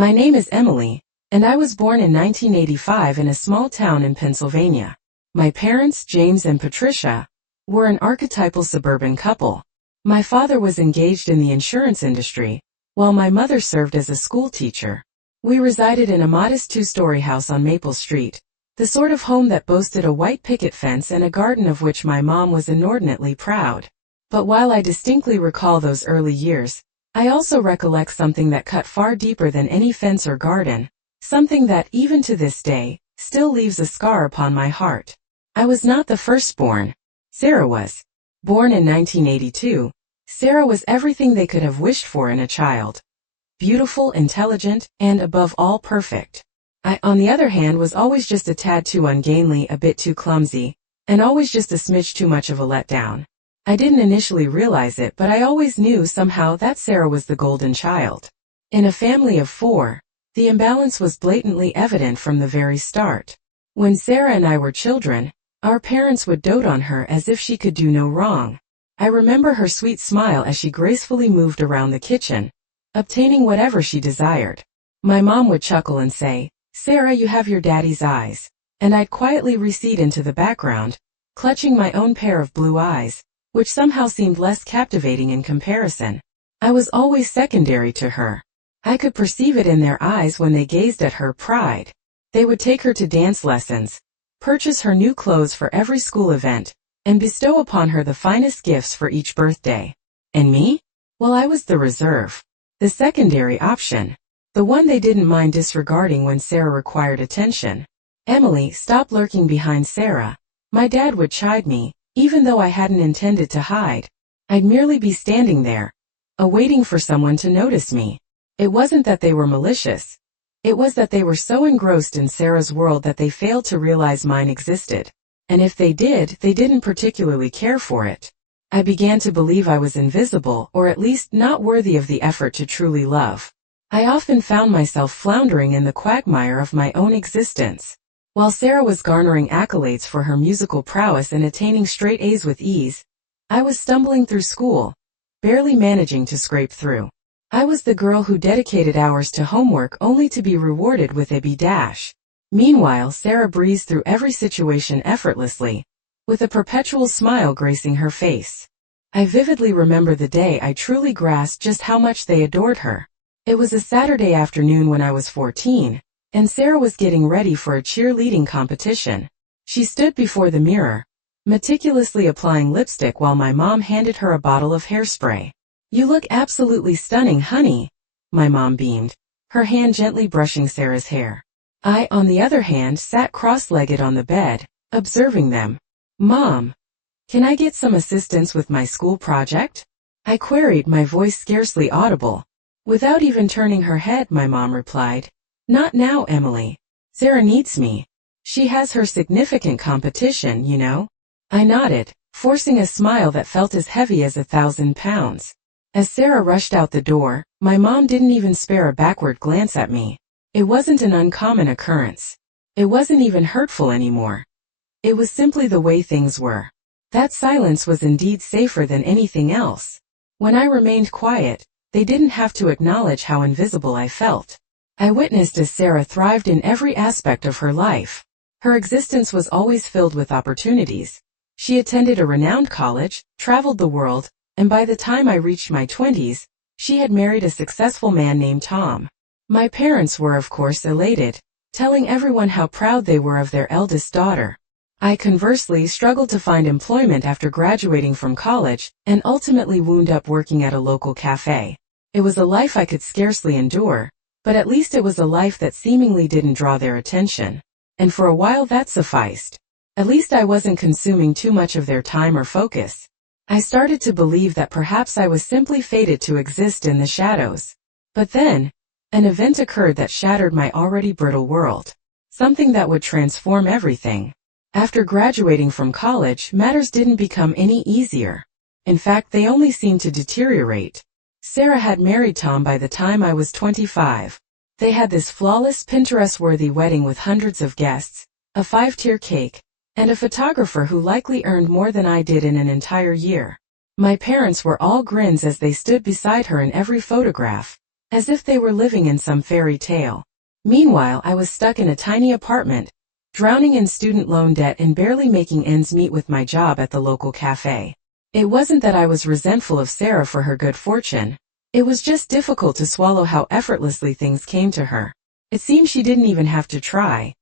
My name is Emily, and I was born in 1985 in a small town in Pennsylvania. My parents, James and Patricia, were an archetypal suburban couple. My father was engaged in the insurance industry, while my mother served as a school teacher. We resided in a modest two-story house on Maple Street, the sort of home that boasted a white picket fence and a garden of which my mom was inordinately proud. But while I distinctly recall those early years, I also recollect something that cut far deeper than any fence or garden, something that, even to this day, still leaves a scar upon my heart. I was not the firstborn. Sarah was. Born in 1982, Sarah was everything they could have wished for in a child. Beautiful, intelligent, and above all perfect. I, on the other hand, was always just a tad too ungainly, a bit too clumsy, and always just a smidge too much of a letdown. I didn't initially realize it, but I always knew somehow that Sarah was the golden child. In a family of 4, the imbalance was blatantly evident from the very start. When Sarah and I were children, our parents would dote on her as if she could do no wrong. I remember her sweet smile as she gracefully moved around the kitchen, obtaining whatever she desired. My mom would chuckle and say, "Sarah, you have your daddy's eyes," and I'd quietly recede into the background, clutching my own pair of blue eyes, which somehow seemed less captivating in comparison. I was always secondary to her. I could perceive it in their eyes when they gazed at her pride. They would take her to dance lessons, purchase her new clothes for every school event, and bestow upon her the finest gifts for each birthday. And me? Well, I was the reserve. The secondary option. The one they didn't mind disregarding when Sarah required attention. "Emily, stop lurking behind Sarah," my dad would chide me, even though I hadn't intended to hide. I'd merely be standing there, awaiting for someone to notice me. It wasn't that they were malicious. It was that they were so engrossed in Sarah's world that they failed to realize mine existed. And if they did, they didn't particularly care for it. I began to believe I was invisible, or at least not worthy of the effort to truly love. I often found myself floundering in the quagmire of my own existence. While Sarah was garnering accolades for her musical prowess and attaining straight A's with ease, I was stumbling through school, barely managing to scrape through. I was the girl who dedicated hours to homework only to be rewarded with a B-. Meanwhile, Sarah breezed through every situation effortlessly, with a perpetual smile gracing her face. I vividly remember the day I truly grasped just how much they adored her. It was a Saturday afternoon when I was 14, and Sarah was getting ready for a cheerleading competition. She stood before the mirror, meticulously applying lipstick while my mom handed her a bottle of hairspray. "You look absolutely stunning, honey," my mom beamed, her hand gently brushing Sarah's hair. I, on the other hand, sat cross-legged on the bed, observing them. "Mom, can I get some assistance with my school project?" I queried, my voice scarcely audible. Without even turning her head, my mom replied, "Not now, Emily. Sarah needs me. She has her significant competition, you know." I nodded, forcing a smile that felt as heavy as 1,000 pounds. As Sarah rushed out the door, my mom didn't even spare a backward glance at me. It wasn't an uncommon occurrence. It wasn't even hurtful anymore. It was simply the way things were. That silence was indeed safer than anything else. When I remained quiet, they didn't have to acknowledge how invisible I felt. I witnessed as Sarah thrived in every aspect of her life. Her existence was always filled with opportunities. She attended a renowned college, traveled the world, and by the time I reached my 20s, she had married a successful man named Tom. My parents were, of course, elated, telling everyone how proud they were of their eldest daughter. I conversely struggled to find employment after graduating from college, and ultimately wound up working at a local cafe. It was a life I could scarcely endure, but at least it was a life that seemingly didn't draw their attention. And for a while that sufficed. At least I wasn't consuming too much of their time or focus. I started to believe that perhaps I was simply fated to exist in the shadows. But then, an event occurred that shattered my already brittle world. Something that would transform everything. After graduating from college, matters didn't become any easier. In fact, they only seemed to deteriorate. Sarah had married Tom by the time I was 25. They had this flawless, Pinterest-worthy wedding with hundreds of guests, a 5-tier cake, and a photographer who likely earned more than I did in an entire year. My parents were all grins as they stood beside her in every photograph, as if they were living in some fairy tale. Meanwhile, I was stuck in a tiny apartment, drowning in student loan debt and barely making ends meet with my job at the local cafe. It wasn't that I was resentful of Sarah for her good fortune. It was just difficult to swallow how effortlessly things came to her. It seemed she didn't even have to try.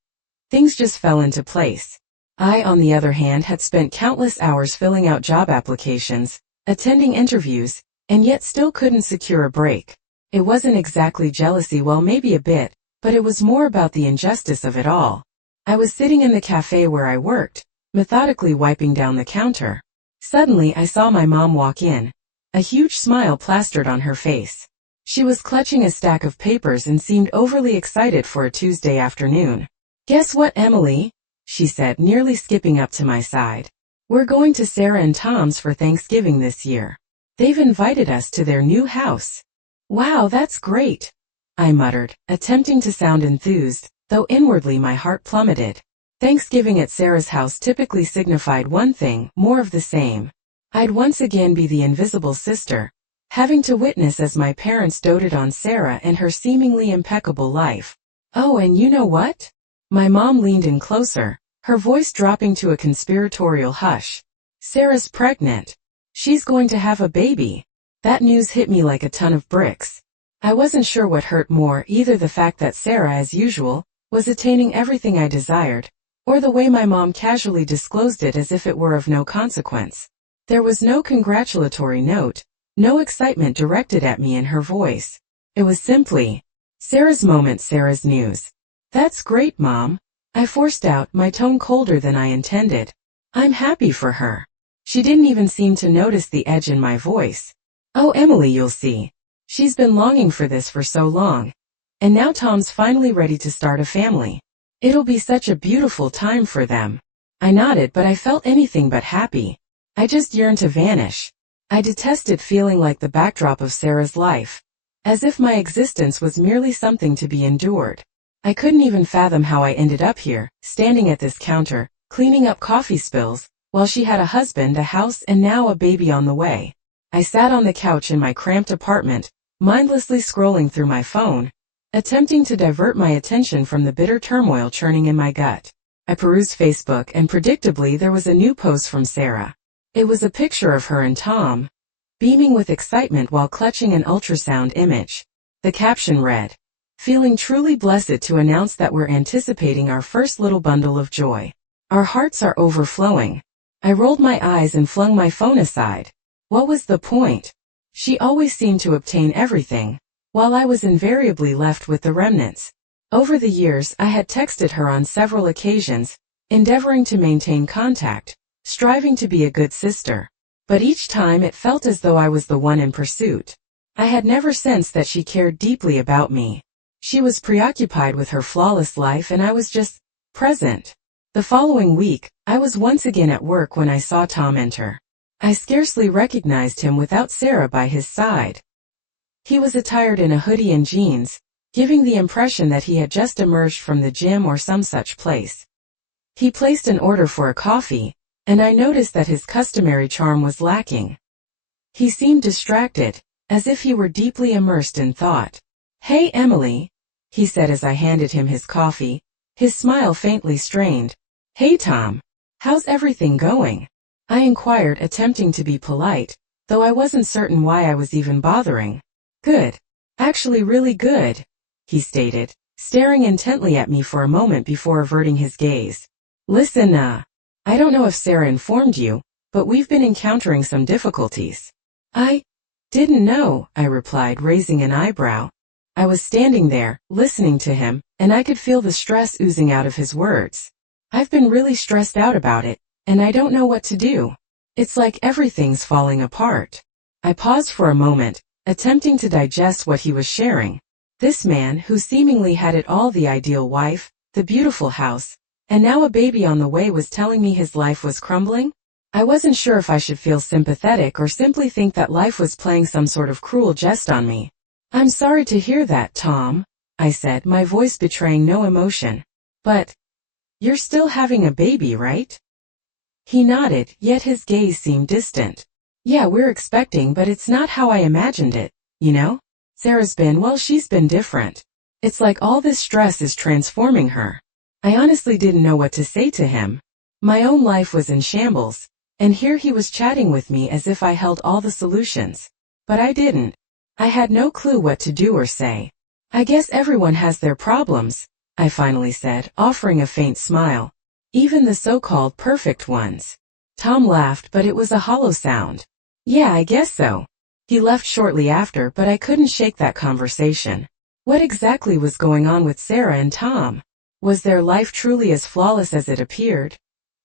Things just fell into place. I, on the other hand, had spent countless hours filling out job applications, attending interviews, and yet still couldn't secure a break. It wasn't exactly jealousy, well, maybe a bit, but it was more about the injustice of it all. I was sitting in the cafe where I worked, methodically wiping down the counter. Suddenly I saw my mom walk in, a huge smile plastered on her face. She was clutching a stack of papers and seemed overly excited for a Tuesday afternoon. "Guess what, Emily?" she said, nearly skipping up to my side. "We're going to Sarah and Tom's for Thanksgiving this year. They've invited us to their new house." "Wow, that's great," I muttered, attempting to sound enthused, though inwardly my heart plummeted. Thanksgiving at Sarah's house typically signified one thing, more of the same. I'd once again be the invisible sister, having to witness as my parents doted on Sarah and her seemingly impeccable life. "Oh, and you know what?" My mom leaned in closer, her voice dropping to a conspiratorial hush. "Sarah's pregnant. She's going to have a baby." That news hit me like a ton of bricks. I wasn't sure what hurt more, either the fact that Sarah, as usual, was attaining everything I desired, or the way my mom casually disclosed it as if it were of no consequence. There was no congratulatory note, no excitement directed at me in her voice. It was simply, "Sarah's moment, Sarah's news." "That's great, Mom," I forced out, my tone colder than I intended. "I'm happy for her." She didn't even seem to notice the edge in my voice. "Oh, Emily, you'll see. She's been longing for this for so long. And now Tom's finally ready to start a family. It'll be such a beautiful time for them." I nodded, but I felt anything but happy. I just yearned to vanish. I detested feeling like the backdrop of Sarah's life, as if my existence was merely something to be endured. I couldn't even fathom how I ended up here, standing at this counter, cleaning up coffee spills, while she had a husband, a house, and now a baby on the way. I sat on the couch in my cramped apartment, mindlessly scrolling through my phone, attempting to divert my attention from the bitter turmoil churning in my gut. I perused Facebook, and predictably there was a new post from Sarah. It was a picture of her and Tom, beaming with excitement while clutching an ultrasound image. The caption read, "Feeling truly blessed to announce that we're anticipating our first little bundle of joy. Our hearts are overflowing." I rolled my eyes and flung my phone aside. What was the point? She always seemed to obtain everything, while I was invariably left with the remnants. Over the years, I had texted her on several occasions, endeavoring to maintain contact, striving to be a good sister. But each time it felt as though I was the one in pursuit. I had never sensed that she cared deeply about me. She was preoccupied with her flawless life and I was just present. The following week, I was once again at work when I saw Tom enter. I scarcely recognized him without Sarah by his side. He was attired in a hoodie and jeans, giving the impression that he had just emerged from the gym or some such place. He placed an order for a coffee, and I noticed that his customary charm was lacking. He seemed distracted, as if he were deeply immersed in thought. "Hey, Emily," he said as I handed him his coffee, his smile faintly strained. "Hey, Tom. How's everything going?" I inquired, attempting to be polite, though I wasn't certain why I was even bothering. "Good. Actually really good," he stated, staring intently at me for a moment before averting his gaze. "Listen, I don't know if Sarah informed you, but we've been encountering some difficulties." "I didn't know," I replied, raising an eyebrow. I was standing there, listening to him, and I could feel the stress oozing out of his words. "I've been really stressed out about it, and I don't know what to do. It's like everything's falling apart." I paused for a moment, attempting to digest what he was sharing. This man, who seemingly had it all, the ideal wife, the beautiful house, and now a baby on the way, was telling me his life was crumbling? I wasn't sure if I should feel sympathetic or simply think that life was playing some sort of cruel jest on me. "I'm sorry to hear that, Tom," I said, my voice betraying no emotion. "But you're still having a baby, right?" He nodded, yet his gaze seemed distant. "Yeah, we're expecting, but it's not how I imagined it, you know? She's been different. It's like all this stress is transforming her. I honestly didn't know what to say to him. My own life was in shambles, and here he was chatting with me as if I held all the solutions. But I didn't. I had no clue what to do or say. I guess everyone has their problems, I finally said, offering a faint smile. Even the so-called perfect ones. Tom laughed, but it was a hollow sound. Yeah, I guess so. He left shortly after, but I couldn't shake that conversation. What exactly was going on with Sarah and Tom? Was their life truly as flawless as it appeared?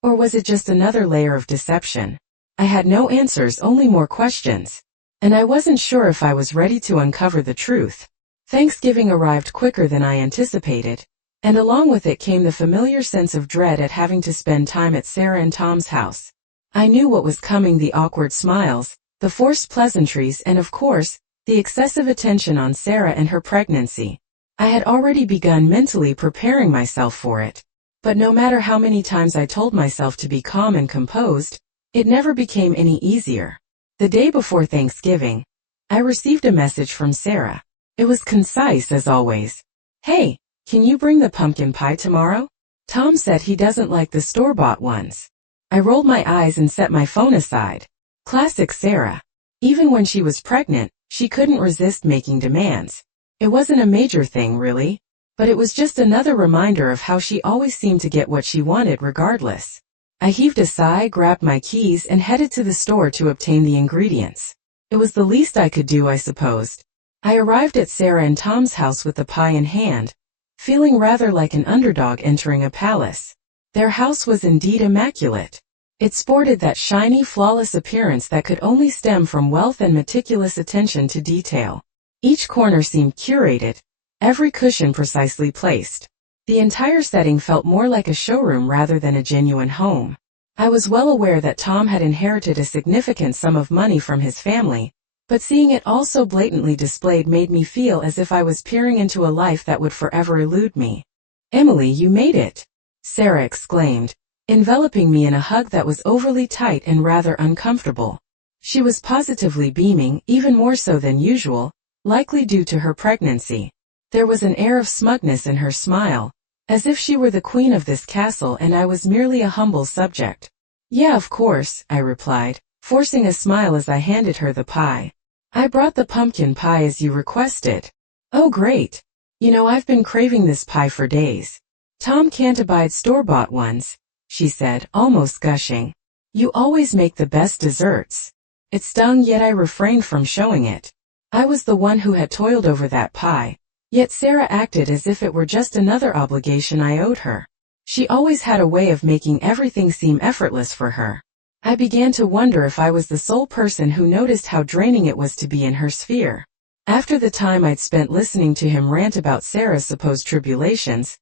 Or was it just another layer of deception? I had no answers, only more questions. And I wasn't sure if I was ready to uncover the truth. Thanksgiving arrived quicker than I anticipated, and along with it came the familiar sense of dread at having to spend time at Sarah and Tom's house. I knew what was coming: the awkward smiles, the forced pleasantries, and of course, the excessive attention on Sarah and her pregnancy. I had already begun mentally preparing myself for it. But no matter how many times I told myself to be calm and composed, it never became any easier. The day before Thanksgiving, I received a message from Sarah. It was concise as always. Hey, can you bring the pumpkin pie tomorrow? Tom said he doesn't like the store-bought ones. I rolled my eyes and set my phone aside. Classic Sarah. Even when she was pregnant, she couldn't resist making demands. It wasn't a major thing, really, but it was just another reminder of how she always seemed to get what she wanted regardless. I heaved a sigh, grabbed my keys, and headed to the store to obtain the ingredients. It was the least I could do, I supposed. I arrived at Sarah and Tom's house with the pie in hand, feeling rather like an underdog entering a palace. Their house was indeed immaculate. It sported that shiny, flawless appearance that could only stem from wealth and meticulous attention to detail. Each corner seemed curated, every cushion precisely placed. The entire setting felt more like a showroom rather than a genuine home. I was well aware that Tom had inherited a significant sum of money from his family, but seeing it all so blatantly displayed made me feel as if I was peering into a life that would forever elude me. "Emily, you made it!" Sarah exclaimed, enveloping me in a hug that was overly tight and rather uncomfortable. She was positively beaming, even more so than usual, likely due to her pregnancy. There was an air of smugness in her smile, as if she were the queen of this castle and I was merely a humble subject. "Yeah, of course," I replied, forcing a smile as I handed her the pie. "I brought the pumpkin pie as you requested." "Oh great. You know, I've been craving this pie for days. Tom can't abide store-bought ones," she said, almost gushing. "You always make the best desserts." It stung, yet I refrained from showing it. I was the one who had toiled over that pie, yet Sarah acted as if it were just another obligation I owed her. She always had a way of making everything seem effortless for her. I began to wonder if I was the sole person who noticed how draining it was to be in her sphere. After the time I'd spent listening to him rant about Sarah's supposed tribulations,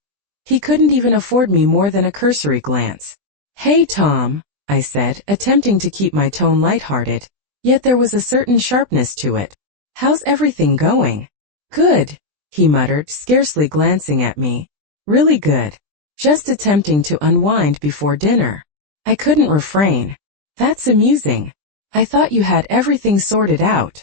he couldn't even afford me more than a cursory glance. "Hey Tom," I said, attempting to keep my tone lighthearted, yet there was a certain sharpness to it. "How's everything going?" "Good," he muttered, scarcely glancing at me. "Really good. Just attempting to unwind before dinner." I couldn't refrain. "That's amusing. I thought you had everything sorted out."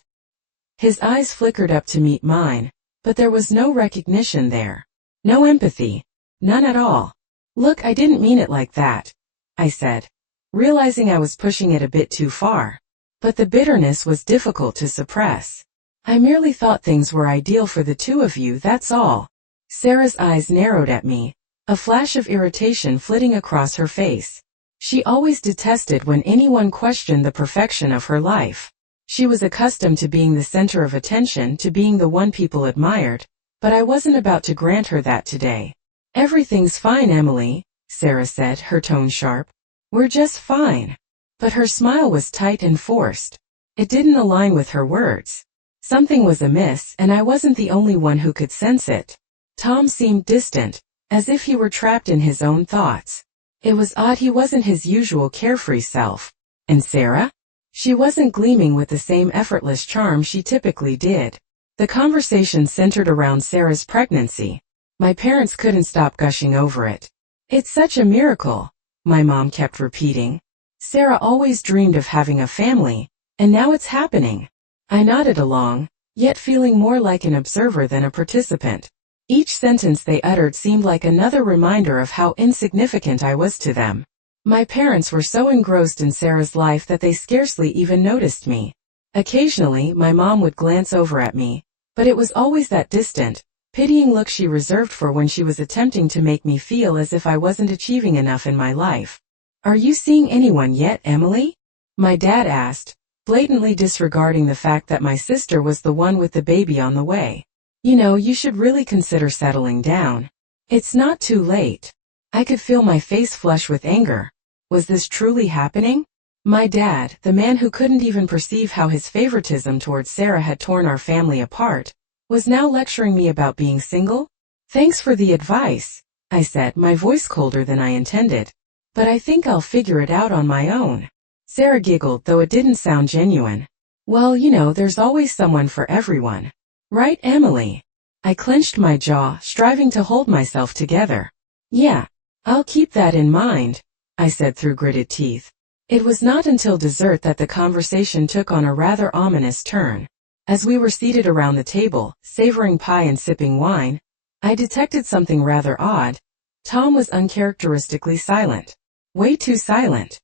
His eyes flickered up to meet mine, but there was no recognition there. No empathy. None at all. "Look, I didn't mean it like that," I said, realizing I was pushing it a bit too far. But the bitterness was difficult to suppress. "I merely thought things were ideal for the two of you, that's all." Sarah's eyes narrowed at me, a flash of irritation flitting across her face. She always detested when anyone questioned the perfection of her life. She was accustomed to being the center of attention, to being the one people admired, but I wasn't about to grant her that today. "Everything's fine, Emily," Sarah said, her tone sharp. "We're just fine." But her smile was tight and forced. It didn't align with her words. Something was amiss, and I wasn't the only one who could sense it. Tom seemed distant, as if he were trapped in his own thoughts. It was odd, he wasn't his usual carefree self. And Sarah? She wasn't gleaming with the same effortless charm she typically did. The conversation centered around Sarah's pregnancy. My parents couldn't stop gushing over it. "It's such a miracle," my mom kept repeating. "Sarah always dreamed of having a family, and now it's happening." I nodded along. yet feeling more like an observer than a participant. Each sentence they uttered seemed like another reminder of how insignificant I was to them. My parents were so engrossed in Sarah's life that they scarcely even noticed me. Occasionally, my mom would glance over at me, but it was always that distant, pitying look she reserved for when she was attempting to make me feel as if I wasn't achieving enough in my life. "Are you seeing anyone yet, Emily?" my dad asked, blatantly disregarding the fact that my sister was the one with the baby on the way. "You know, you should really consider settling down. It's not too late." I could feel my face flush with anger. Was this truly happening? My dad, the man who couldn't even perceive how his favoritism towards Sarah had torn our family apart, was now lecturing me about being single? "Thanks for the advice," I said, my voice colder than I intended. "But I think I'll figure it out on my own." Sarah giggled, though it didn't sound genuine. "Well, you know, there's always someone for everyone. Right, Emily?" I clenched my jaw, striving to hold myself together. "Yeah, I'll keep that in mind," I said through gritted teeth. It was not until dessert that the conversation took on a rather ominous turn. As we were seated around the table, savoring pie and sipping wine, I detected something rather odd. Tom was uncharacteristically silent. Way too silent.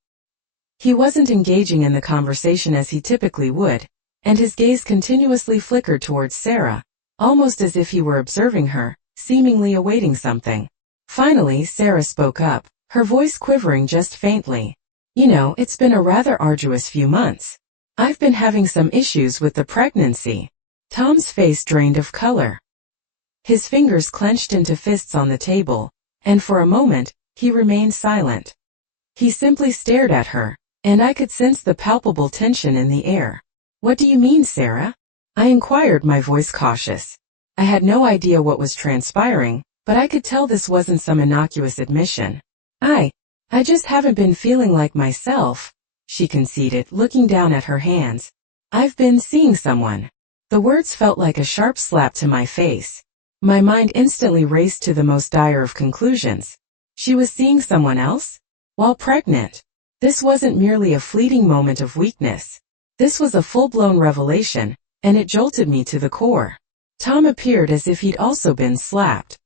He wasn't engaging in the conversation as he typically would, and his gaze continuously flickered towards Sarah, almost as if he were observing her, seemingly awaiting something. Finally, Sarah spoke up, her voice quivering just faintly. "You know, it's been a rather arduous few months. I've been having some issues with the pregnancy." Tom's face drained of color. His fingers clenched into fists on the table, and for a moment, he remained silent. He simply stared at her, and I could sense the palpable tension in the air. "What do you mean, Sarah?" I inquired, my voice cautious. I had no idea what was transpiring, but I could tell this wasn't some innocuous admission. I just haven't been feeling like myself," she conceded, looking down at her hands. "I've been seeing someone." The words felt like a sharp slap to my face. My mind instantly raced to the most dire of conclusions. She was seeing someone else? While pregnant? This wasn't merely a fleeting moment of weakness. This was a full-blown revelation, and it jolted me to the core. Tom appeared as if he'd also been slapped.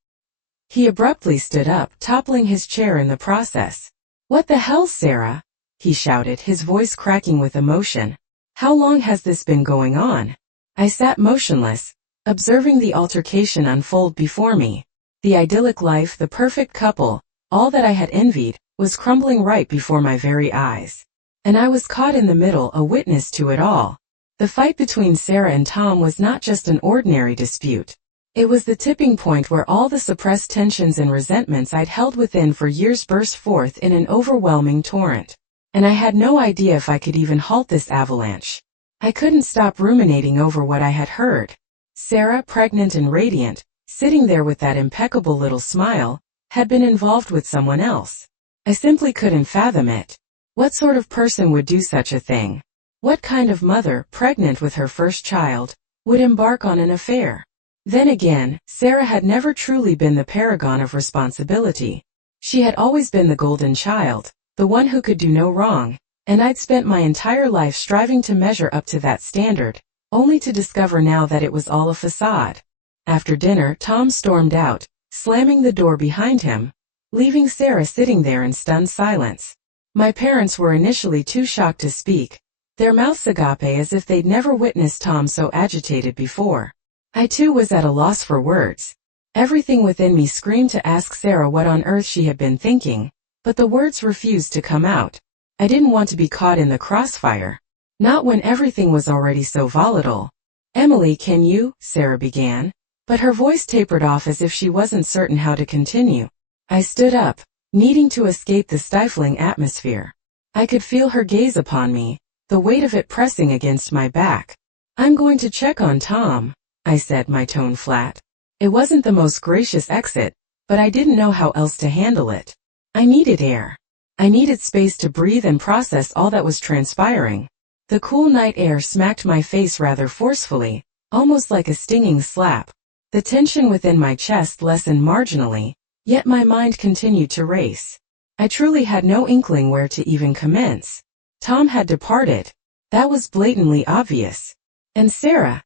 He abruptly stood up, toppling his chair in the process. "What the hell, Sarah?" he shouted, his voice cracking with emotion. "How long has this been going on?" I sat motionless, observing the altercation unfold before me. The idyllic life, the perfect couple, all that I had envied, was crumbling right before my very eyes. And I was caught in the middle, a witness to it all. The fight between Sarah and Tom was not just an ordinary dispute. It was the tipping point where all the suppressed tensions and resentments I'd held within for years burst forth in an overwhelming torrent. And I had no idea if I could even halt this avalanche. I couldn't stop ruminating over what I had heard. Sarah, pregnant and radiant, sitting there with that impeccable little smile, had been involved with someone else. I simply couldn't fathom it. What sort of person would do such a thing? What kind of mother, pregnant with her first child, would embark on an affair? Then again, Sarah had never truly been the paragon of responsibility. She had always been the golden child, the one who could do no wrong, and I'd spent my entire life striving to measure up to that standard, only to discover now that it was all a facade. After dinner, Tom stormed out, slamming the door behind him, leaving Sarah sitting there in stunned silence. My parents were initially too shocked to speak, their mouths agape as if they'd never witnessed Tom so agitated before. I too was at a loss for words. Everything within me screamed to ask Sarah what on earth she had been thinking, but the words refused to come out. I didn't want to be caught in the crossfire. Not when everything was already so volatile. "Emily, can you?" Sarah began, but her voice tapered off as if she wasn't certain how to continue. I stood up, needing to escape the stifling atmosphere. I could feel her gaze upon me, the weight of it pressing against my back. "I'm going to check on Tom," I said, my tone flat. It wasn't the most gracious exit, but I didn't know how else to handle it. I needed air. I needed space to breathe and process all that was transpiring. The cool night air smacked my face rather forcefully, almost like a stinging slap. The tension within my chest lessened marginally, yet my mind continued to race. I truly had no inkling where to even commence. Tom had departed. That was blatantly obvious. And Sarah?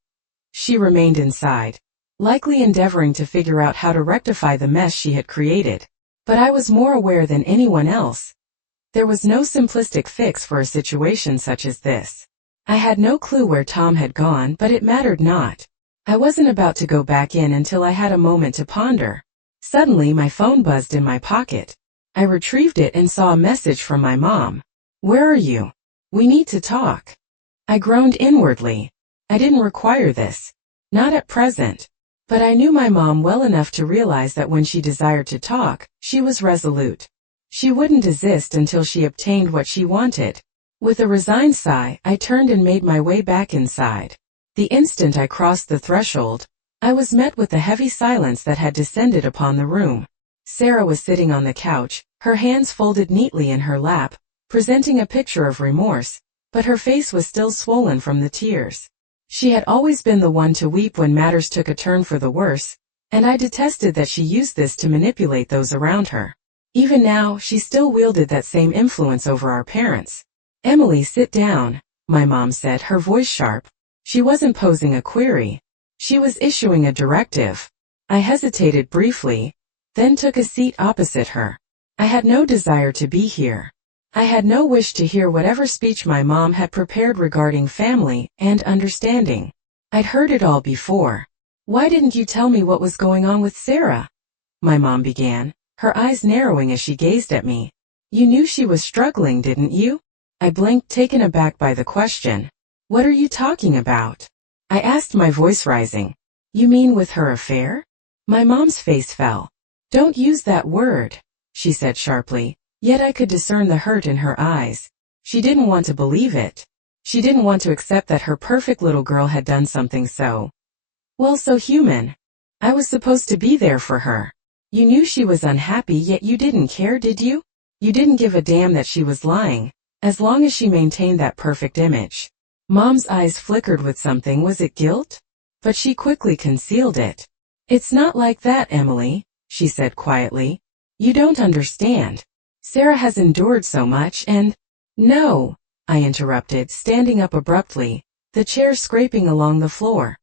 She remained inside, likely endeavoring to figure out how to rectify the mess she had created. But I was more aware than anyone else. There was no simplistic fix for a situation such as this. I had no clue where Tom had gone, but it mattered not. I wasn't about to go back in until I had a moment to ponder. Suddenly my phone buzzed in my pocket. I retrieved it and saw a message from my mom. "Where are you? We need to talk." I groaned inwardly. I didn't require this. Not at present. But I knew my mom well enough to realize that when she desired to talk, she was resolute. She wouldn't desist until she obtained what she wanted. With a resigned sigh, I turned and made my way back inside. The instant I crossed the threshold, I was met with the heavy silence that had descended upon the room. Sarah was sitting on the couch, her hands folded neatly in her lap, presenting a picture of remorse, but her face was still swollen from the tears. She had always been the one to weep when matters took a turn for the worse, and I detested that she used this to manipulate those around her. Even now, she still wielded that same influence over our parents. "Emily, sit down," my mom said, her voice sharp. She wasn't posing a query. She was issuing a directive. I hesitated briefly, then took a seat opposite her. I had no desire to be here. I had no wish to hear whatever speech my mom had prepared regarding family and understanding. I'd heard it all before. "Why didn't you tell me what was going on with Sarah?" my mom began, her eyes narrowing as she gazed at me. "You knew she was struggling, didn't you?" I blinked, taken aback by the question. "What are you talking about?" I asked, my voice rising. "You mean with her affair?" My mom's face fell. "Don't use that word," she said sharply, yet I could discern the hurt in her eyes. She didn't want to believe it. She didn't want to accept that her perfect little girl had done something so human. I was supposed to be there for her. You knew she was unhappy, yet you didn't care, did you? You didn't give a damn that she was lying, as long as she maintained that perfect image. Mom's eyes flickered with something. Was it guilt? But she quickly concealed it. "It's not like that, Emily," she said quietly. "You don't understand. Sarah has endured so much and—" "No," I interrupted, standing up abruptly, the chair scraping along the floor.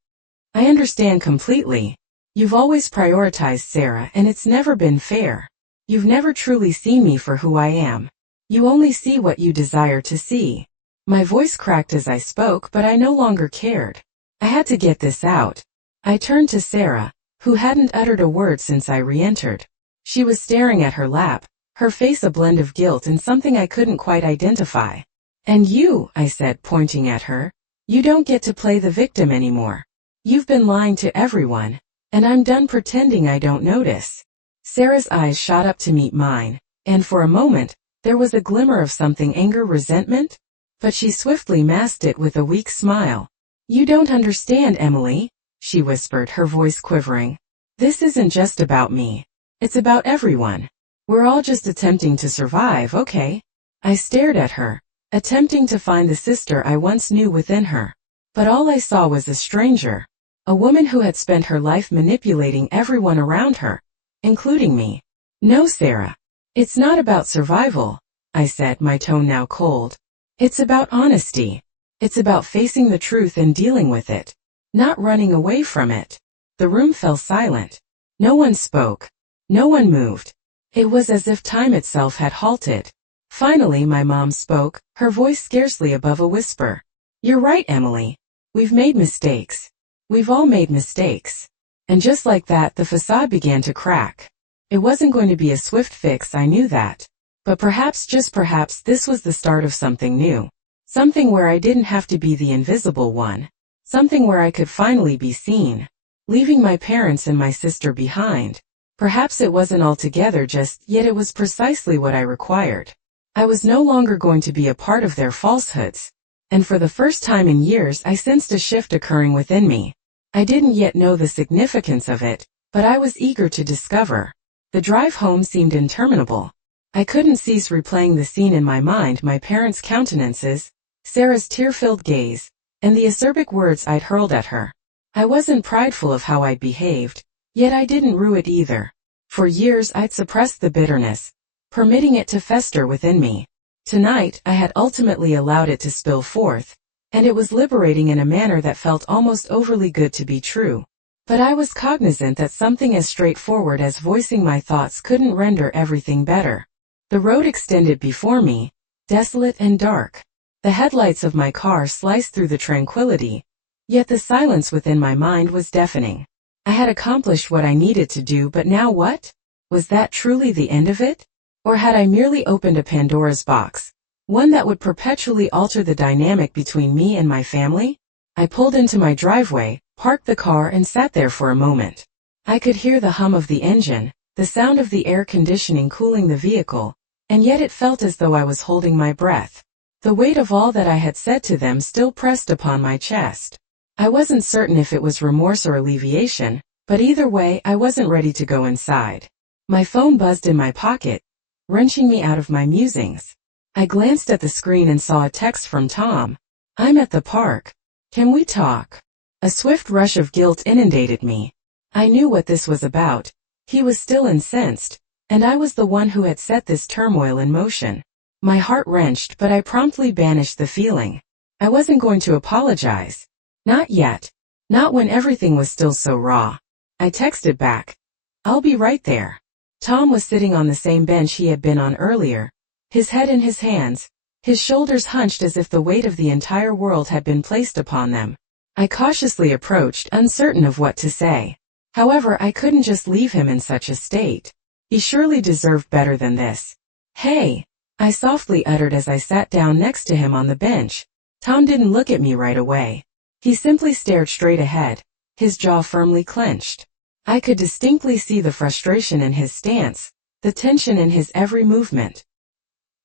"I understand completely. You've always prioritized Sarah, and it's never been fair. You've never truly seen me for who I am. You only see what you desire to see." My voice cracked as I spoke, but I no longer cared. I had to get this out. I turned to Sarah, who hadn't uttered a word since I re-entered. She was staring at her lap, her face a blend of guilt and something I couldn't quite identify. "And you," I said, pointing at her, "you don't get to play the victim anymore. You've been lying to everyone, and I'm done pretending I don't notice." Sarah's eyes shot up to meet mine, and for a moment, there was a glimmer of something, anger, resentment, but she swiftly masked it with a weak smile. "You don't understand, Emily," she whispered, her voice quivering. "This isn't just about me. It's about everyone. We're all just attempting to survive, okay?" I stared at her, attempting to find the sister I once knew within her. But all I saw was a stranger, a woman who had spent her life manipulating everyone around her, including me. "No, Sarah. It's not about survival," I said, my tone now cold. "It's about honesty. It's about facing the truth and dealing with it, not running away from it." The room fell silent. No one spoke. No one moved. It was as if time itself had halted. Finally, my mom spoke, her voice scarcely above a whisper. "You're right, Emily. We've made mistakes. We've all made mistakes." And just like that, the facade began to crack. It wasn't going to be a swift fix, I knew that. But perhaps, just perhaps, this was the start of something new. Something where I didn't have to be the invisible one. Something where I could finally be seen. Leaving my parents and my sister behind. Perhaps it wasn't altogether just, yet it was precisely what I required. I was no longer going to be a part of their falsehoods. And for the first time in years, I sensed a shift occurring within me. I didn't yet know the significance of it, but I was eager to discover. The drive home seemed interminable. I couldn't cease replaying the scene in my mind, my parents' countenances, Sarah's tear-filled gaze, and the acerbic words I'd hurled at her. I wasn't prideful of how I'd behaved, yet I didn't rue it either. For years I'd suppressed the bitterness, permitting it to fester within me. Tonight I had ultimately allowed it to spill forth, and it was liberating in a manner that felt almost overly good to be true. But I was cognizant that something as straightforward as voicing my thoughts couldn't render everything better. The road extended before me, desolate and dark. The headlights of my car sliced through the tranquility, yet the silence within my mind was deafening. I had accomplished what I needed to do, but now what? Was that truly the end of it? Or had I merely opened a Pandora's box, one that would perpetually alter the dynamic between me and my family? I pulled into my driveway, parked the car and sat there for a moment. I could hear the hum of the engine, the sound of the air conditioning cooling the vehicle, and yet it felt as though I was holding my breath. The weight of all that I had said to them still pressed upon my chest. I wasn't certain if it was remorse or alleviation, but either way I wasn't ready to go inside. My phone buzzed in my pocket, wrenching me out of my musings. I glanced at the screen and saw a text from Tom. "I'm at the park. Can we talk?" A swift rush of guilt inundated me. I knew what this was about. He was still incensed, and I was the one who had set this turmoil in motion. My heart wrenched, but I promptly banished the feeling. I wasn't going to apologize. Not yet. Not when everything was still so raw. I texted back, "I'll be right there." Tom was sitting on the same bench he had been on earlier, his head in his hands, his shoulders hunched as if the weight of the entire world had been placed upon them. I cautiously approached, uncertain of what to say. However, I couldn't just leave him in such a state. He surely deserved better than this. "Hey," I softly uttered as I sat down next to him on the bench. Tom didn't look at me right away. He simply stared straight ahead, his jaw firmly clenched. I could distinctly see the frustration in his stance, the tension in his every movement.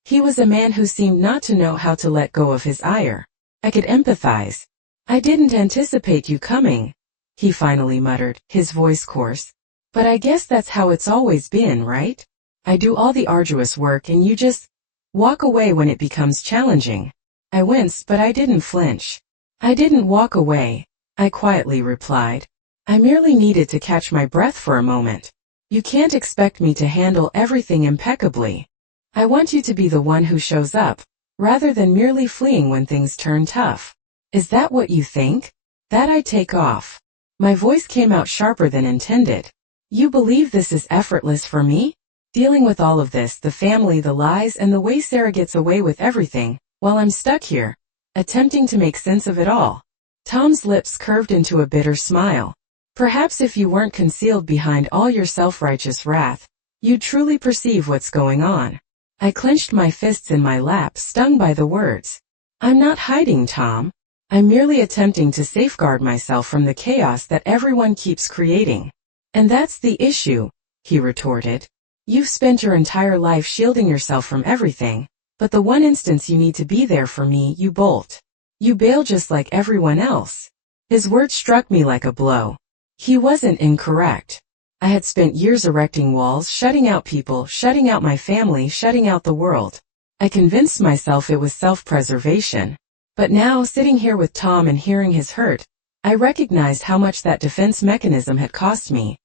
He was a man who seemed not to know how to let go of his ire. I could empathize. "I didn't anticipate you coming," he finally muttered, his voice coarse. "But I guess that's how it's always been, right? I do all the arduous work and you just walk away when it becomes challenging." I winced, but I didn't flinch. "I didn't walk away," I quietly replied. "I merely needed to catch my breath for a moment. You can't expect me to handle everything impeccably. I want you to be the one who shows up, rather than merely fleeing when things turn tough. Is that what you think? That I take off?" My voice came out sharper than intended. "You believe this is effortless for me? Dealing with all of this, the family, the lies, and the way Sarah gets away with everything, while I'm stuck here, attempting to make sense of it all." Tom's lips curved into a bitter smile. "Perhaps if you weren't concealed behind all your self-righteous wrath, you'd truly perceive what's going on." I clenched my fists in my lap, stung by the words. "I'm not hiding, Tom. I'm merely attempting to safeguard myself from the chaos that everyone keeps creating." "And that's the issue," he retorted. "You've spent your entire life shielding yourself from everything, but the one instance you need to be there for me, you bolt. You bail just like everyone else." His words struck me like a blow. He wasn't incorrect. I had spent years erecting walls, shutting out people, shutting out my family, shutting out the world. I convinced myself it was self-preservation. But now, sitting here with Tom and hearing his hurt, I recognized how much that defense mechanism had cost me.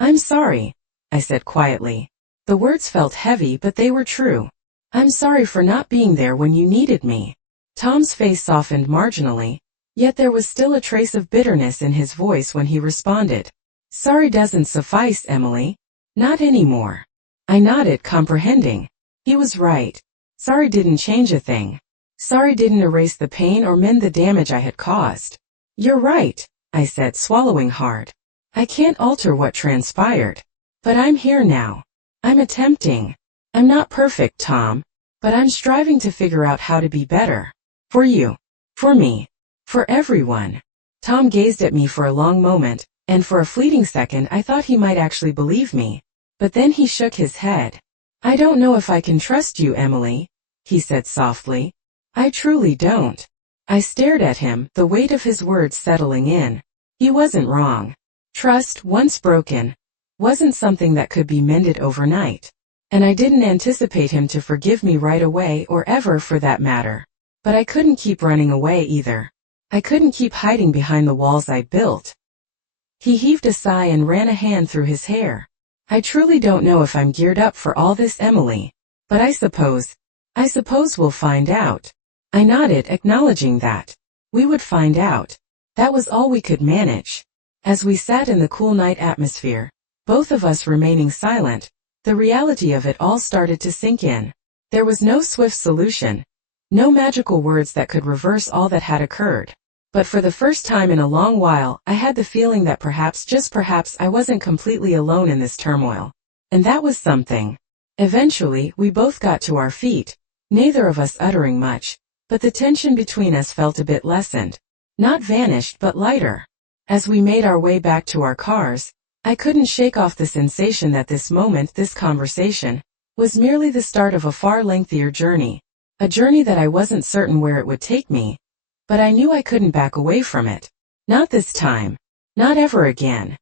"I'm sorry," I said quietly. The words felt heavy, but they were true. "I'm sorry for not being there when you needed me." Tom's face softened marginally, yet there was still a trace of bitterness in his voice when he responded. "Sorry doesn't suffice, Emily. Not anymore." I nodded, comprehending. He was right. Sorry didn't change a thing. Sorry didn't erase the pain or mend the damage I had caused. "You're right," I said, swallowing hard. "I can't alter what transpired. But I'm here now. I'm attempting. I'm not perfect, Tom, but I'm striving to figure out how to be better. For you. For me. For everyone." Tom gazed at me for a long moment, and for a fleeting second I thought he might actually believe me. But then he shook his head. "I don't know if I can trust you, Emily," he said softly. "I truly don't." I stared at him, the weight of his words settling in. He wasn't wrong. Trust, once broken, wasn't something that could be mended overnight. And I didn't anticipate him to forgive me right away, or ever for that matter. But I couldn't keep running away either. I couldn't keep hiding behind the walls I'd built. He heaved a sigh and ran a hand through his hair. "I truly don't know if I'm geared up for all this, Emily. But I suppose we'll find out." I nodded, acknowledging that. We would find out. That was all we could manage. As we sat in the cool night atmosphere, both of us remaining silent, the reality of it all started to sink in. There was no swift solution, no magical words that could reverse all that had occurred. But for the first time in a long while, I had the feeling that perhaps, just perhaps, I wasn't completely alone in this turmoil. And that was something. Eventually, we both got to our feet, neither of us uttering much, but the tension between us felt a bit lessened. Not vanished, but lighter. As we made our way back to our cars, I couldn't shake off the sensation that this moment, this conversation, was merely the start of a far lengthier journey. A journey that I wasn't certain where it would take me, but I knew I couldn't back away from it. Not this time. Not ever again.